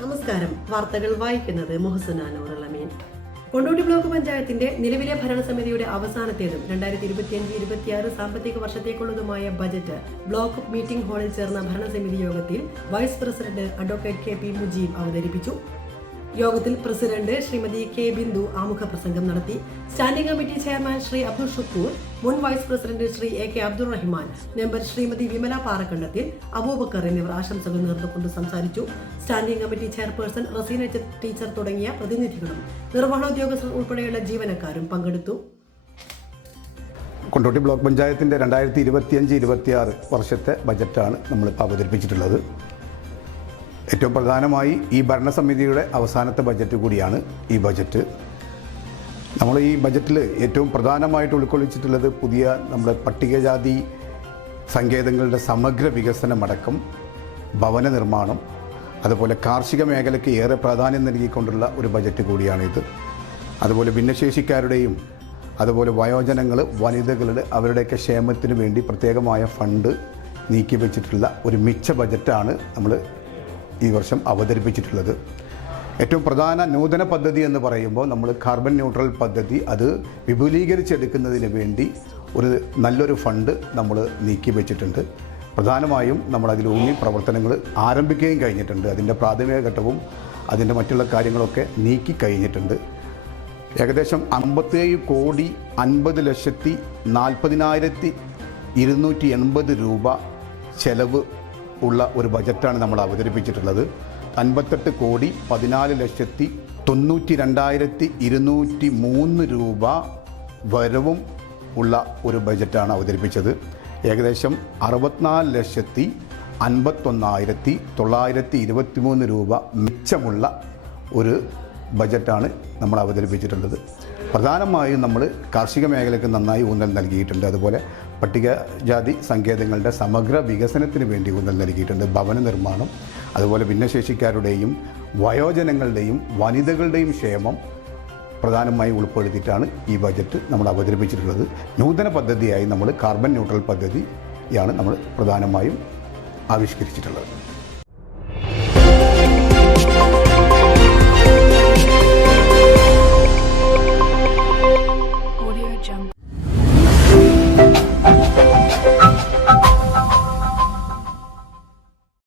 നമസ്കാരം. വാർത്തകൾ വായിക്കുന്നത് മുഹസന നൂറുള്ളമീൻ. കൊണ്ടോട്ടി ബ്ലോക്ക് പഞ്ചായത്തിന്റെ നിലവിലെ ഭരണസമിതിയുടെ അവസാനത്തേതും 2025-26 സാമ്പത്തിക വർഷത്തേക്കുള്ളതുമായ ബജറ്റ് ബ്ലോക്ക് മീറ്റിംഗ് ഹാളിൽ ചേർന്ന ഭരണസമിതി യോഗത്തിൽ vice president advocate K P Mujeeb അവതരിപ്പിച്ചു. യോഗത്തിൽ പ്രസിഡന്റ് ശ്രീമതി കെ ബിന്ദു ആമുഖ പ്രസംഗം നടത്തി. Standing committee chairman Shri Abdul Shukoor, മുൻ vice president Shri A K Abdul Rahman, member Shrimati Vimala Parakkandathil, Aboobacker എന്നിവർ ആശംസകൾ നേർന്നുകൊണ്ട് സംസാരിച്ചു. Standing committee chairperson Raseena teacher തുടങ്ങിയ പ്രതിനിധികളും നിർവഹണോദ്യോഗസ്ഥർ ഉൾപ്പെടെയുള്ള ജീവനക്കാരും പങ്കെടുത്തു. കൊണ്ടോട്ടി ബ്ലോക്ക് പഞ്ചായത്തിന്റെ 2025-26 വർഷത്തെ ബജറ്റാണ് നമ്മളിപ്പോൾ അവതരിപ്പിച്ചിട്ടുള്ളത്. ഏറ്റവും പ്രധാനമായി ഈ ഭരണസമിതിയുടെ അവസാനത്തെ ബജറ്റ് കൂടിയാണ് ഈ ബജറ്റ്. നമ്മൾ ഈ ബജറ്റിൽ ഏറ്റവും പ്രധാനമായിട്ട് ഉൾക്കൊള്ളിച്ചിട്ടുള്ളത് പുതിയ നമ്മുടെ പട്ടികജാതി സങ്കേതങ്ങളുടെ സമഗ്ര വികസനമടക്കം ഭവന നിർമ്മാണം, അതുപോലെ കാർഷിക മേഖലയ്ക്ക് ഏറെ പ്രാധാന്യം നൽകിക്കൊണ്ടുള്ള ഒരു ബജറ്റ് കൂടിയാണിത്. അതുപോലെ ഭിന്നശേഷിക്കാരുടെയും അതുപോലെ വയോജനങ്ങൾ, വനിതകളുടെ അവരുടെയൊക്കെ ക്ഷേമത്തിന് വേണ്ടി പ്രത്യേകമായ ഫണ്ട് നീക്കി വെച്ചിട്ടുള്ള ഒരു മിച്ച ബജറ്റാണ് നമ്മൾ ഈ വർഷം അവതരിപ്പിച്ചിട്ടുള്ളത്. ഏറ്റവും പ്രധാന നൂതന പദ്ധതി എന്ന് പറയുമ്പോൾ നമ്മൾ കാർബൺ ന്യൂട്രൽ പദ്ധതി അത് വിപുലീകരിച്ചെടുക്കുന്നതിന് വേണ്ടി നല്ലൊരു ഫണ്ട് നമ്മൾ നീക്കി വെച്ചിട്ടുണ്ട്. പ്രധാനമായും നമ്മളതിൽ ഊന്നി പ്രവർത്തനങ്ങൾ ആരംഭിക്കുകയും കഴിഞ്ഞിട്ടുണ്ട്. അതിൻ്റെ പ്രാഥമിക ഘട്ടവും അതിൻ്റെ മറ്റുള്ള കാര്യങ്ങളൊക്കെ നീക്കി കഴിഞ്ഞിട്ടുണ്ട്. ഏകദേശം 57,50,40,280 രൂപ ചെലവ് ഉള്ള ഒരു ബജറ്റാണ് നമ്മൾ അവതരിപ്പിച്ചിട്ടുള്ളത്. 58,14,92,203 രൂപ വരവും ഉള്ള ഒരു ബജറ്റാണ് അവതരിപ്പിച്ചത്. ഏകദേശം 64,51,923 രൂപ മിച്ചമുള്ള ഒരു ബജറ്റാണ് നമ്മൾ അവതരിപ്പിച്ചിട്ടുള്ളത്. പ്രധാനമായും നമ്മൾ കാർഷിക മേഖലയ്ക്ക് നന്നായി ഊന്നൽ നൽകിയിട്ടുണ്ട്. അതുപോലെ പട്ടികജാതി സങ്കേതങ്ങളുടെ സമഗ്ര വികസനത്തിന് വേണ്ടി ഊന്നൽ നൽകിയിട്ടുണ്ട്. ഭവന നിർമ്മാണം, അതുപോലെ ഭിന്നശേഷിക്കാരുടെയും വയോജനങ്ങളുടെയും വനിതകളുടെയും ക്ഷേമം പ്രധാനമായി ഉൾപ്പെടുത്തിയിട്ടാണ് ഈ ബജറ്റ് നമ്മൾ അവതരിപ്പിച്ചിട്ടുള്ളത്. നൂതന പദ്ധതിയായി നമ്മൾ കാർബൺ ന്യൂട്രൽ പദ്ധതിയാണ് നമ്മൾ പ്രധാനമായും ആവിഷ്കരിച്ചിട്ടുള്ളത്.